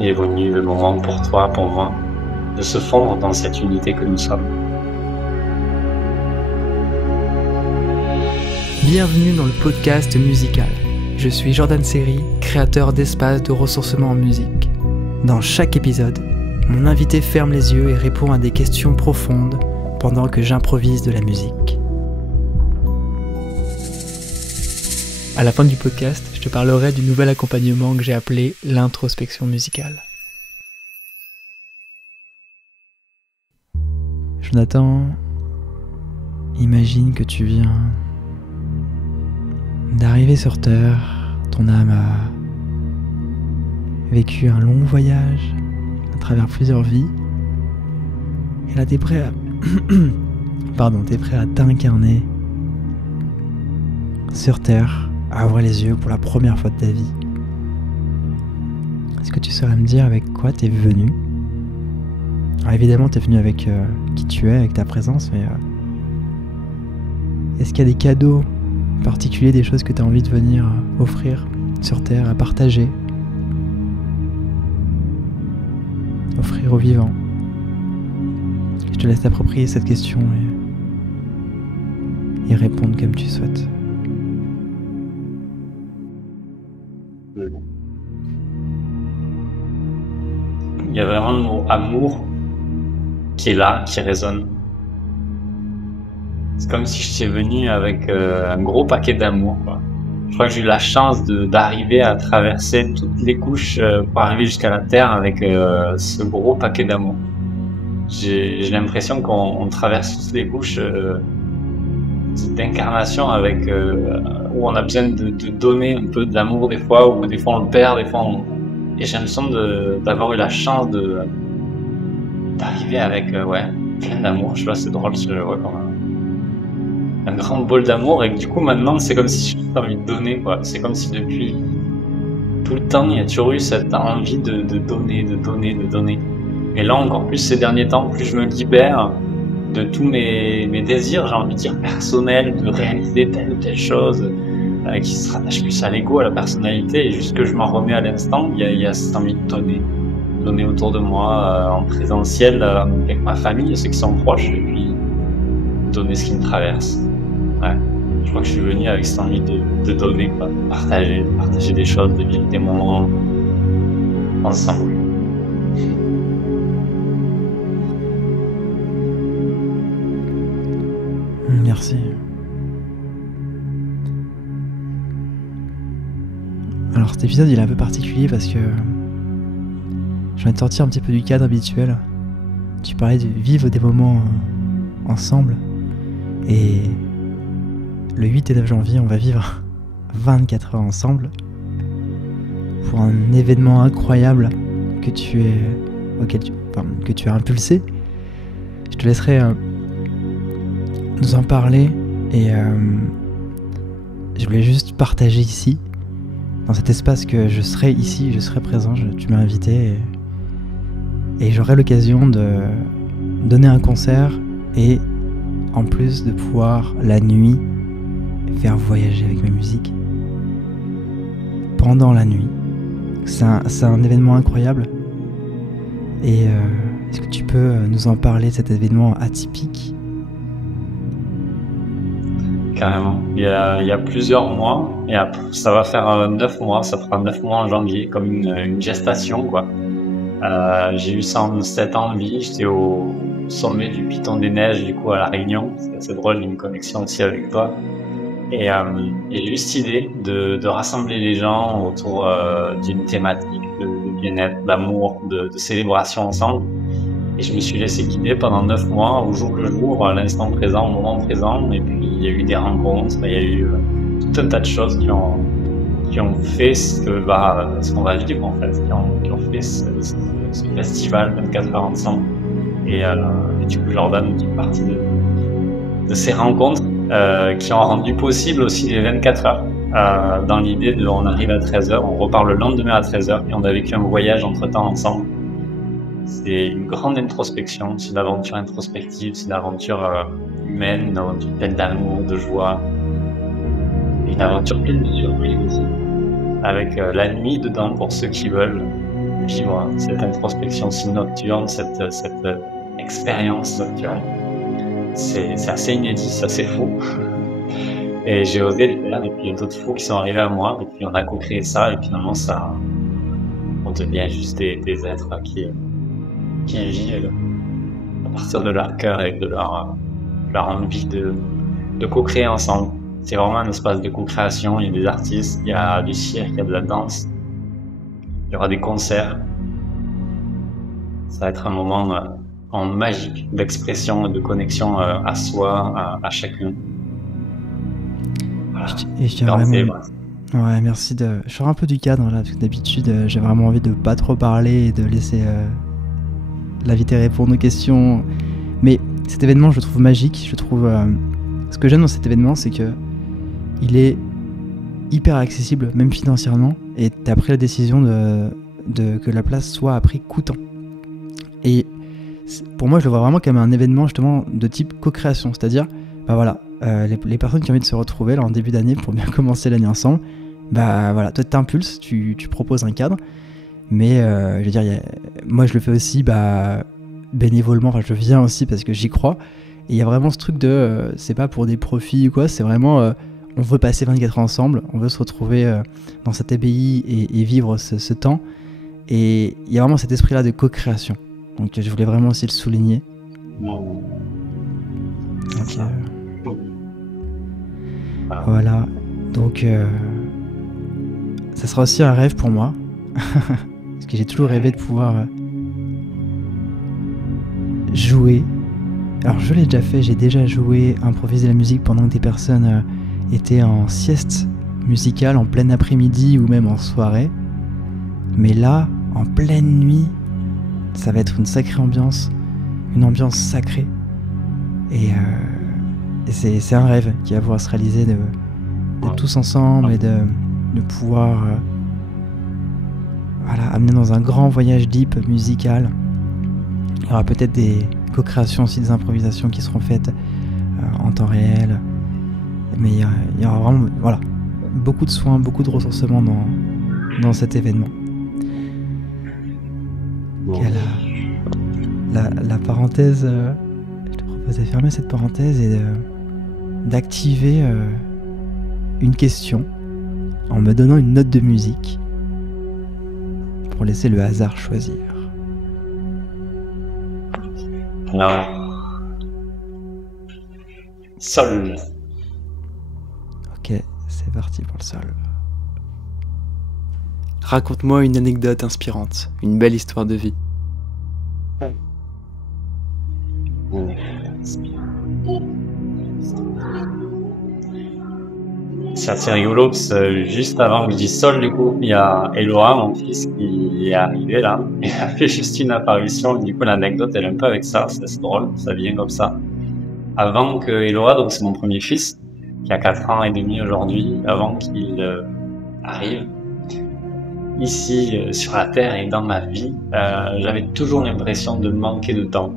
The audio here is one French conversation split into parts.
il est venu le moment pour toi, pour moi, de se fondre dans cette unité que nous sommes. Bienvenue dans le podcast musical. Je suis Jordan Seri, créateur d'espaces de ressourcement en musique. Dans chaque épisode, mon invité ferme les yeux et répond à des questions profondes pendant que j'improvise de la musique. À la fin du podcast, je te parlerai du nouvel accompagnement que j'ai appelé l'introspection musicale. Jonathan, imagine que tu viens d'arriver sur Terre, ton âme a vécu un long voyage à travers plusieurs vies, et là t'es prêt à t'es prêt à t'incarner sur Terre, à ouvrir les yeux pour la première fois de ta vie. Est-ce que tu saurais me dire avec quoi t'es venu? Alors évidemment t'es venu avec qui tu es, avec ta présence, mais est-ce qu'il y a des cadeaux particuliers, des choses que tu as envie de venir offrir sur Terre, à partager, offrir aux vivants? Je te laisse t'approprier cette question et y répondre comme tu souhaites. Il y a vraiment le mot amour qui est là, qui résonne. C'est comme si j'étais venu avec un gros paquet d'amour, quoi. Je crois que j'ai eu la chance d'arriver à traverser toutes les couches pour arriver jusqu'à la Terre avec ce gros paquet d'amour. J'ai l'impression qu'on traverse toutes les couches cette incarnation avec où on a besoin de donner un peu d'amour des fois, ou des fois on le perd, des fois on... Et j'ai l'impression d'avoir eu la chance d'arriver avec plein d'amour. Je sais pas, c'est drôle, je le vois comme un grand bol d'amour, et que du coup maintenant c'est comme si j'avais envie de donner, quoi. C'est comme si depuis tout le temps il y a toujours eu cette envie de donner. Et là encore plus ces derniers temps, plus je me libère de tous mes désirs, j'ai envie de dire personnels, de réaliser telle ou telle chose qui se rattache plus à l'ego, à la personnalité, et juste que je m'en remets à l'instant, il y a cette envie de donner autour de moi, en présentiel, avec ma famille, ceux qui sont proches, et puis donner ce qui me traverse. Ouais. Je crois que je suis venu avec cette envie de donner, quoi, de partager des choses, de vivre des moments ensemble. Merci. Alors cet épisode il est un peu particulier parce que je viens de sortir un petit peu du cadre habituel. Tu parlais de vivre des moments ensemble, et le 8 et 9 janvier on va vivre 24 heures ensemble pour un événement incroyable que tu as impulsé. Je te laisserai nous en parler, et je voulais juste partager ici, dans cet espace, que je serai ici, je serai présent, tu m'as invité, et j'aurai l'occasion de donner un concert, et en plus de pouvoir la nuit faire voyager avec ma musique pendant la nuit. C'est un événement incroyable, et est-ce que tu peux nous en parler de cet événement atypique? Carrément. Il y a plusieurs mois, et ça va faire 9 mois, ça fera 9 mois en janvier, comme une gestation, quoi. J'ai eu 107 ans de vie, j'étais au sommet du Piton des Neiges, du coup, à La Réunion. C'est assez drôle, j'ai une connexion aussi avec toi. Et j'ai eu cette idée de rassembler les gens autour d'une thématique de bien-être, d'amour, de célébration ensemble. Et je me suis laissé guider pendant 9 mois, au jour le jour, à l'instant présent, au moment présent. Et puis il y a eu des rencontres, il y a eu tout un tas de choses qui ont fait ce qu'on va vivre, en fait, qui ont fait ce festival 24 heures ensemble. Et du coup Jordan fait partie de ces rencontres qui ont rendu possible aussi les 24 heures. Dans l'idée de on arrive à 13h, on repart le lendemain à 13h, et on a vécu un voyage entre-temps ensemble. C'est une grande introspection, c'est une aventure introspective, c'est une aventure humaine, une aventure pleine d'amour, de joie, une aventure pleine de surprises aussi, avec la nuit dedans pour ceux qui veulent, vivre cette introspection si nocturne, cette expérience nocturne. C'est assez inédit, c'est assez fou. Et j'ai osé le faire, et puis il y a d'autres fous qui sont arrivés à moi, et puis on a co-créé ça, et finalement on devient juste des êtres qui vivent à partir de leur cœur et de leur envie de co-créer ensemble. C'est vraiment un espace de co-création, il y a des artistes, il y a du cirque, il y a de la danse, il y aura des concerts. Ça va être un moment en magique d'expression et de connexion à soi, à chacun. Voilà. Et je dirais vraiment... Ouais, merci de... Je sors un peu du cadre là, parce que d'habitude j'ai vraiment envie de pas trop parler et de laisser l'invité répondre aux questions. Mais cet événement, je le trouve magique. Je trouve... Ce que j'aime dans cet événement, c'est que il est hyper accessible, même financièrement, et t'as pris la décision que la place soit à prix coûtant. Et pour moi, je le vois vraiment comme un événement justement de type co-création, c'est-à-dire, bah voilà, les personnes qui ont envie de se retrouver là en début d'année pour bien commencer l'année ensemble, bah voilà, toi t'impulses, tu proposes un cadre, mais je veux dire, moi je le fais aussi bénévolement, enfin je viens aussi parce que j'y crois, et il y a vraiment ce truc de, c'est pas pour des profits ou quoi, c'est vraiment, on veut passer 24 heures ensemble, on veut se retrouver dans cette abbaye et vivre ce temps, et il y a vraiment cet esprit-là de co-création. Donc je voulais vraiment aussi le souligner. Donc, voilà. Donc ça sera aussi un rêve pour moi. Parce que j'ai toujours rêvé de pouvoir jouer. Alors je l'ai déjà fait, j'ai déjà joué, improvisé la musique pendant que des personnes étaient en sieste musicale, en plein après-midi ou même en soirée. Mais là, en pleine nuit, ça va être une sacrée ambiance, une ambiance sacrée. Et c'est un rêve qui va pouvoir se réaliser d'être tous ensemble et de pouvoir amener dans un grand voyage deep musical. Il y aura peut-être des co-créations aussi, des improvisations qui seront faites en temps réel. Mais il y aura vraiment beaucoup de soins, beaucoup de ressourcement dans cet événement. La parenthèse, je te propose de fermer cette parenthèse et d'activer une question en me donnant une note de musique pour laisser le hasard choisir. Alors, sol. Ok, c'est parti pour le sol. Raconte-moi une anecdote inspirante, une belle histoire de vie. C'est assez rigolo parce que juste avant que je dise sol, du coup, il y a Elora, mon fils, qui est arrivé là. Il a fait juste une apparition. Du coup, l'anecdote, elle est un peu avec ça. C'est drôle, ça vient comme ça. Avant que Elora, donc c'est mon premier fils, qui a 4 ans et demi aujourd'hui, avant qu'il arrive ici sur la Terre et dans ma vie, j'avais toujours l'impression de manquer de temps.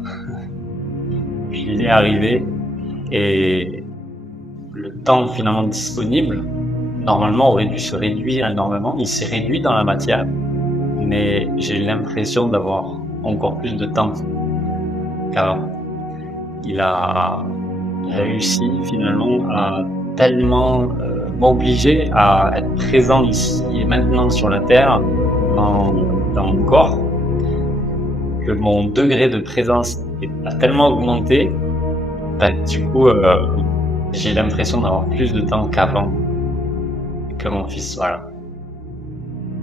Puis il est arrivé et le temps finalement disponible, normalement aurait dû se réduire énormément. Il s'est réduit dans la matière, mais j'ai l'impression d'avoir encore plus de temps qu'avant. Il a réussi finalement à tellement m'obliger à être présent ici et maintenant sur la Terre, dans mon corps, que mon degré de présence a tellement augmenté, du coup j'ai l'impression d'avoir plus de temps qu'avant, que mon fils, voilà.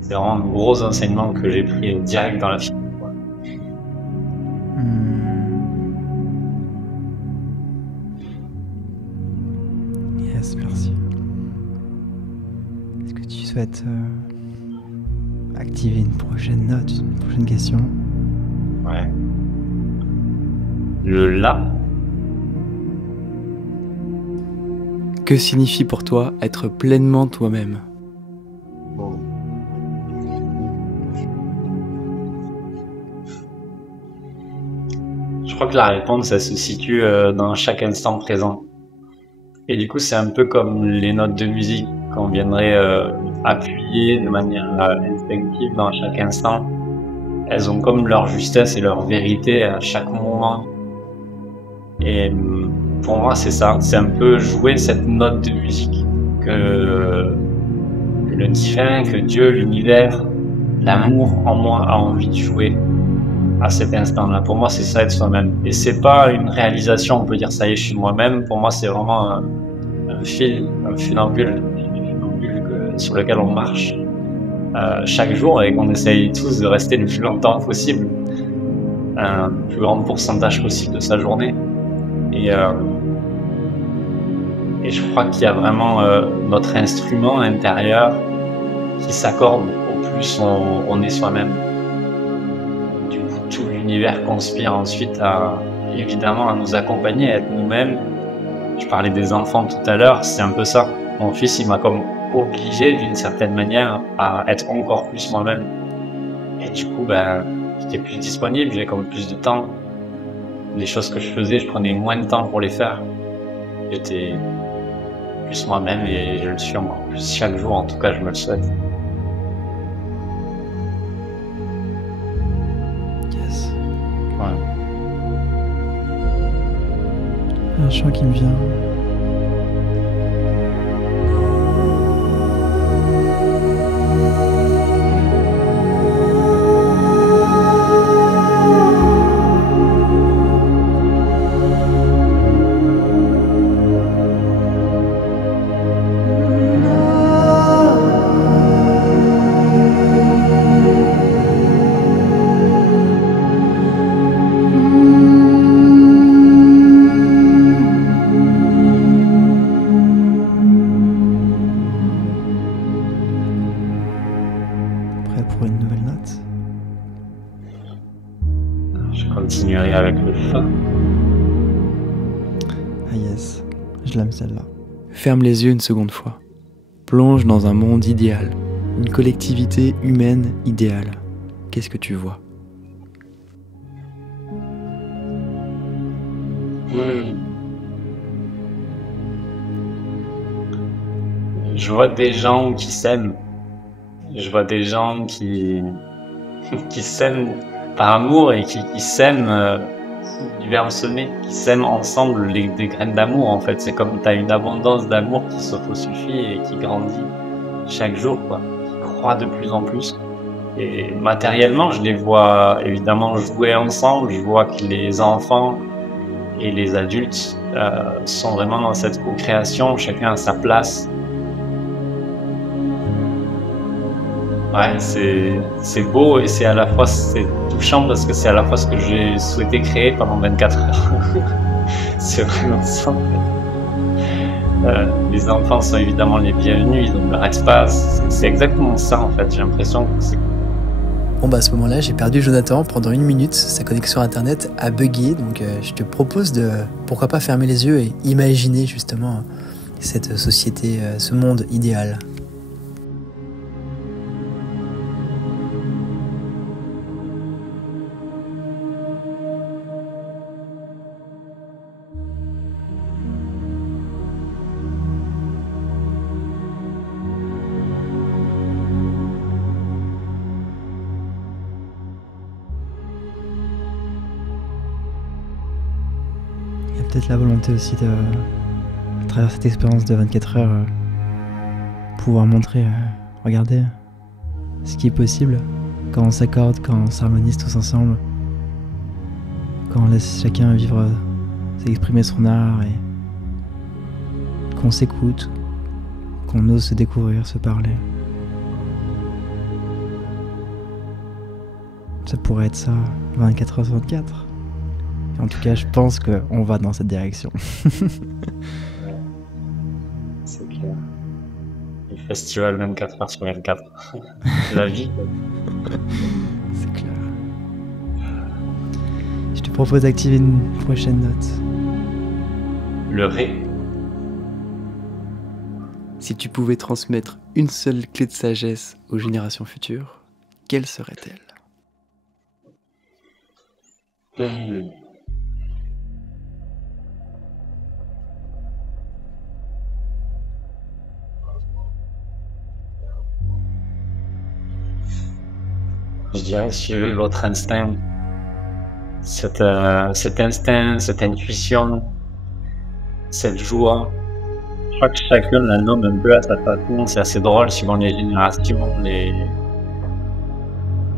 C'est vraiment un gros enseignement que j'ai pris direct dans la fille. Yes, merci. Est-ce que tu souhaites activer une prochaine note, une prochaine question? Ouais. Le là. Que signifie pour toi être pleinement toi-même? Je crois que la réponse, elle se situe dans chaque instant présent. Et du coup, c'est un peu comme les notes de musique qu'on viendrait appuyer de manière instinctive dans chaque instant. elles ont comme leur justesse et leur vérité à chaque moment. Et pour moi, c'est ça. C'est un peu jouer cette note de musique que le divin, que Dieu, l'univers, l'amour en moi a envie de jouer à cet instant-là. Pour moi, c'est ça être soi-même. Et c'est pas une réalisation, on peut dire ça y est, je suis moi-même. Pour moi, c'est vraiment un funambule, sur lequel on marche chaque jour et qu'on essaye tous de rester le plus longtemps possible, un plus grand pourcentage possible de sa journée. Et je crois qu'il y a vraiment notre instrument intérieur qui s'accorde au plus on est soi-même. Du coup, tout l'univers conspire ensuite évidemment à nous accompagner, à être nous-mêmes. Je parlais des enfants tout à l'heure, c'est un peu ça. Mon fils, il m'a comme obligé d'une certaine manière à être encore plus moi-même. Et du coup, j'étais plus disponible, j'avais comme plus de temps. Les choses que je faisais, je prenais moins de temps pour les faire. J'étais plus moi-même et je le suis encore plus chaque jour, en tout cas, je me le souhaite. Yes. Ouais. Un chant qui me vient. Prêt pour une nouvelle note? Je continuerai avec le fa. Ah yes, je l'aime celle-là. Ferme les yeux une seconde fois. Plonge dans un monde idéal, une collectivité humaine idéale. Qu'est-ce que tu vois? Je vois des gens qui s'aiment. Je vois des gens qui s'aiment par amour et qui s'aiment du verbe semer, qui s'aiment ensemble des graines d'amour en fait. C'est comme tu as une abondance d'amour qui s'auto-suffit et qui grandit chaque jour, quoi, qui croît de plus en plus. Et matériellement, je les vois évidemment jouer ensemble. Je vois que les enfants et les adultes sont vraiment dans cette co-création, chacun à sa place. Ouais, c'est beau et c'est à la fois c'est touchant parce que c'est à la fois ce que j'ai souhaité créer pendant 24 heures. C'est vraiment ça. Les enfants sont évidemment les bienvenus, ils ont leur espace. C'est exactement ça en fait. J'ai l'impression que c'est. Bon bah à ce moment-là, j'ai perdu Jonathan pendant 1 minute. Sa connexion internet a bugué, donc je te propose de pourquoi pas fermer les yeux et imaginer justement cette société, ce monde idéal. Il y a peut-être la volonté aussi de, à travers cette expérience de 24 heures, pouvoir montrer, regardez, ce qui est possible quand on s'accorde, quand on s'harmonise tous ensemble, quand on laisse chacun vivre, s'exprimer son art et qu'on s'écoute, qu'on ose se découvrir, se parler. Ça pourrait être ça, 24 heures sur 24. En tout cas, je pense qu'on va dans cette direction. C'est clair. Le festival 24 heures sur 24. La vie. C'est clair. Je te propose d'activer une prochaine note. Le ré. Si tu pouvais transmettre une seule clé de sagesse aux générations futures, quelle serait-elle? Je dirais suivez votre instinct, cet instinct, cette intuition, cette joie. Je crois que chacun la nomme un peu à sa façon, c'est assez drôle suivant les générations,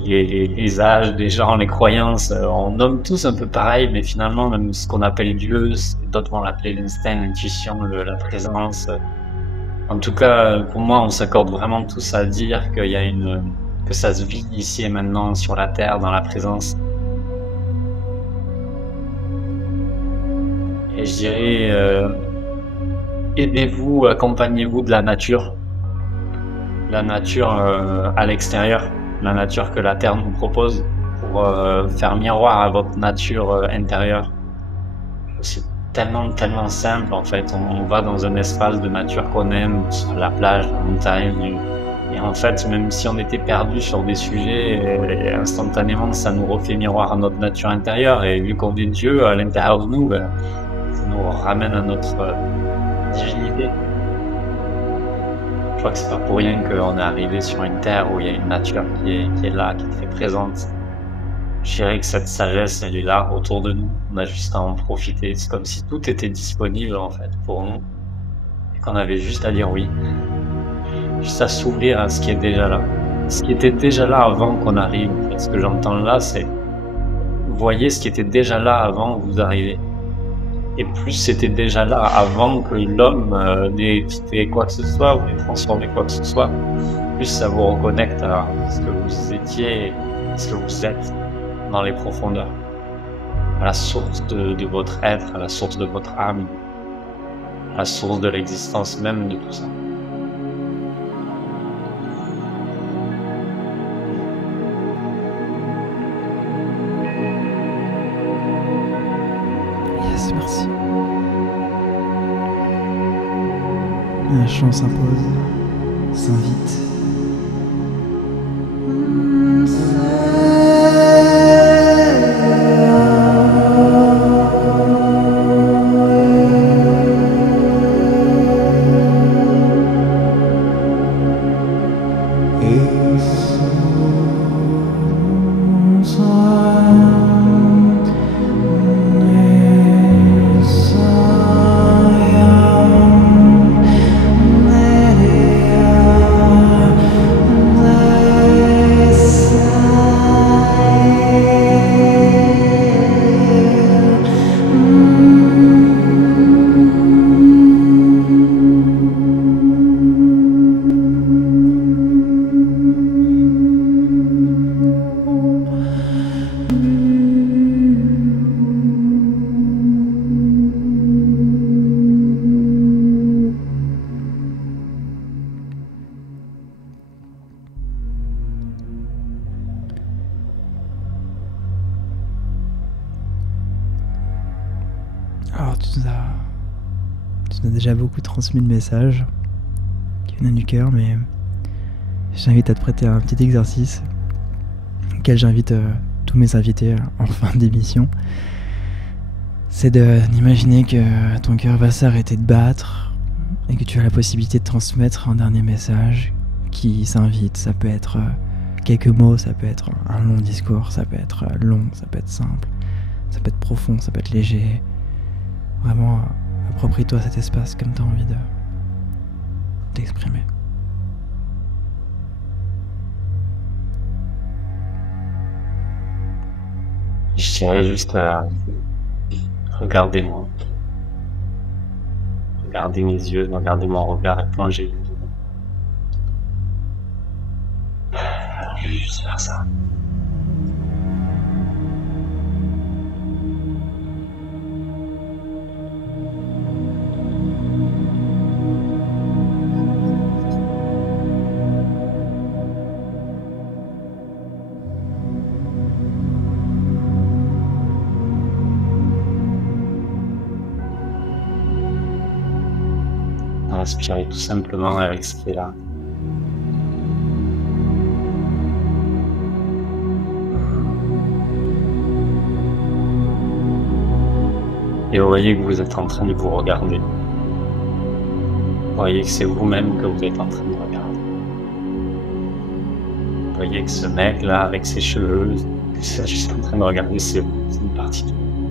les âges des gens, les croyances, on nomme tous un peu pareil, mais finalement même ce qu'on appelle Dieu, d'autres vont l'appeler l'instinct, l'intuition, la présence. En tout cas, pour moi, on s'accorde vraiment tous à dire qu'il y a que ça se vit ici et maintenant sur la terre, dans la présence. Et je dirais, aidez-vous, accompagnez-vous de la nature à l'extérieur, la nature que la terre nous propose pour faire miroir à votre nature intérieure. C'est tellement simple en fait. On va dans un espace de nature qu'on aime, sur la plage, la montagne, et en fait, même si on était perdu sur des sujets, instantanément, ça nous refait miroir à notre nature intérieure. Et vu qu'on est Dieu à l'intérieur de nous, ça nous ramène à notre divinité. Je crois que c'est pas pour rien qu'on est arrivé sur une terre où il y a une nature qui est là, qui est très présente. Je dirais que cette sagesse, elle est là, autour de nous. On a juste à en profiter. C'est comme si tout était disponible, en fait, pour nous. Et qu'on avait juste à dire oui. Juste à s'ouvrir à ce qui est déjà là. Ce qui était déjà là avant qu'on arrive. En fait, ce que j'entends là, c'est, voyez ce qui était déjà là avant que vous arrivez. Et plus c'était déjà là avant que l'homme n'ait fait quoi que ce soit ou n'ait transformé quoi que ce soit, plus ça vous reconnecte à ce que vous étiez, ce que vous êtes dans les profondeurs, à la source de votre être, à la source de votre âme, à la source de l'existence même de tout ça. Yes, merci. Un chant s'impose, s'invite. Alors tu nous as déjà beaucoup transmis de messages qui viennent du cœur, mais j'invite à te prêter un petit exercice auquel j'invite tous mes invités en fin d'émission. C'est d'imaginer que ton cœur va s'arrêter de battre et que tu as la possibilité de transmettre un dernier message qui s'invite. Ça peut être quelques mots, ça peut être un long discours, ça peut être long, ça peut être simple, ça peut être profond, ça peut être léger. Vraiment, approprie-toi cet espace comme tu as envie de t'exprimer. Je dirais juste regardez-moi. Regardez mes yeux, regardez mon regard et plongez. Alors, je vais juste faire ça. Inspirez tout simplement avec ce qui est là. Et vous voyez que vous êtes en train de vous regarder. Vous voyez que c'est vous-même que vous êtes en train de regarder. voyez que ce mec là avec ses cheveux, je suis en train de regarder, c'est une partie de vous.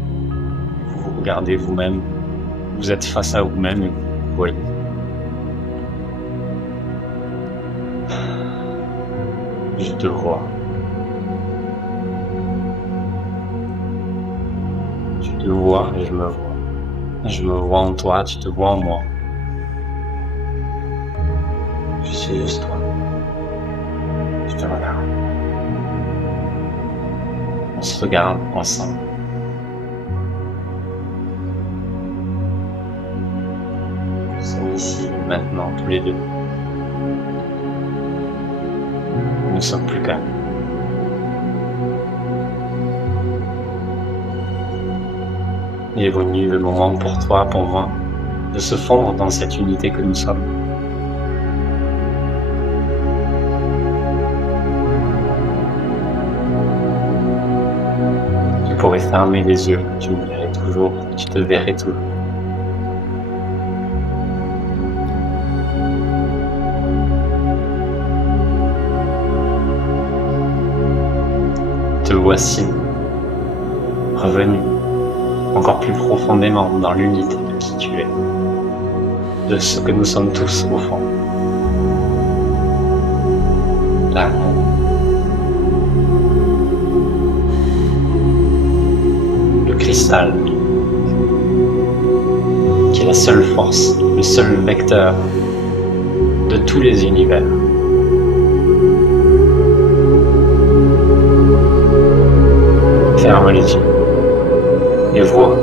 Vous regardez vous-même, vous êtes face à vous-même et vous voyez. Je te vois. Tu te vois et je me vois. Je me vois en toi, tu te vois en moi. Je suis juste toi. Je te regarde. On se regarde ensemble. Nous sommes ici, maintenant, tous les deux. Nous ne sommes plus qu'un. Il est venu le moment pour toi, pour moi, de se fondre dans cette unité que nous sommes. Tu pourrais fermer les yeux, tu me verrais toujours, tu te verrais toujours. Te voici, revenu, encore plus profondément dans l'unité de qui tu es, de ce que nous sommes tous au fond. L'amour. Le cristal, qui est la seule force, le seul vecteur de tous les univers. Ferme les yeux et vois.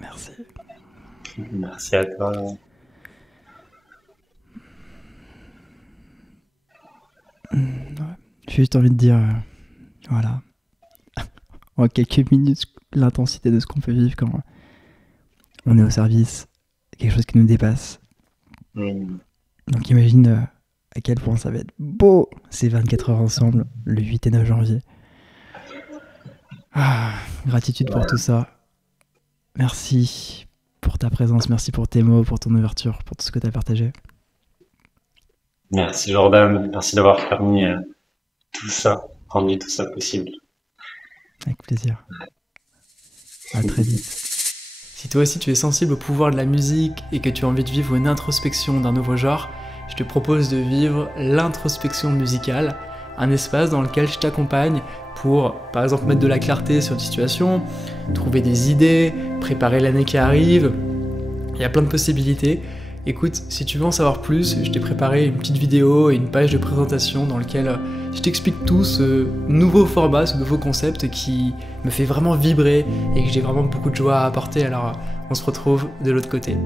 Merci. Merci à toi. J'ai juste envie de dire, voilà, en quelques minutes, l'intensité de ce qu'on peut vivre quand on est au service, quelque chose qui nous dépasse. Donc imagine à quel point ça va être beau ces 24 heures ensemble, le 8 et 9 janvier. Gratitude pour tout ça. Merci pour ta présence, merci pour tes mots, pour ton ouverture, pour tout ce que tu as partagé. Merci Jordan, merci d'avoir permis tout ça, rendu tout ça possible. Avec plaisir. À très vite. Si toi aussi tu es sensible au pouvoir de la musique et que tu as envie de vivre une introspection d'un nouveau genre, je te propose de vivre l'introspection musicale, un espace dans lequel je t'accompagne pour, par exemple, mettre de la clarté sur une situation, trouver des idées, préparer l'année qui arrive. Il y a plein de possibilités. Écoute, si tu veux en savoir plus, je t'ai préparé une petite vidéo et une page de présentation dans laquelle je t'explique tout ce nouveau format, ce nouveau concept qui me fait vraiment vibrer et que j'ai vraiment beaucoup de joie à apporter. Alors, on se retrouve de l'autre côté.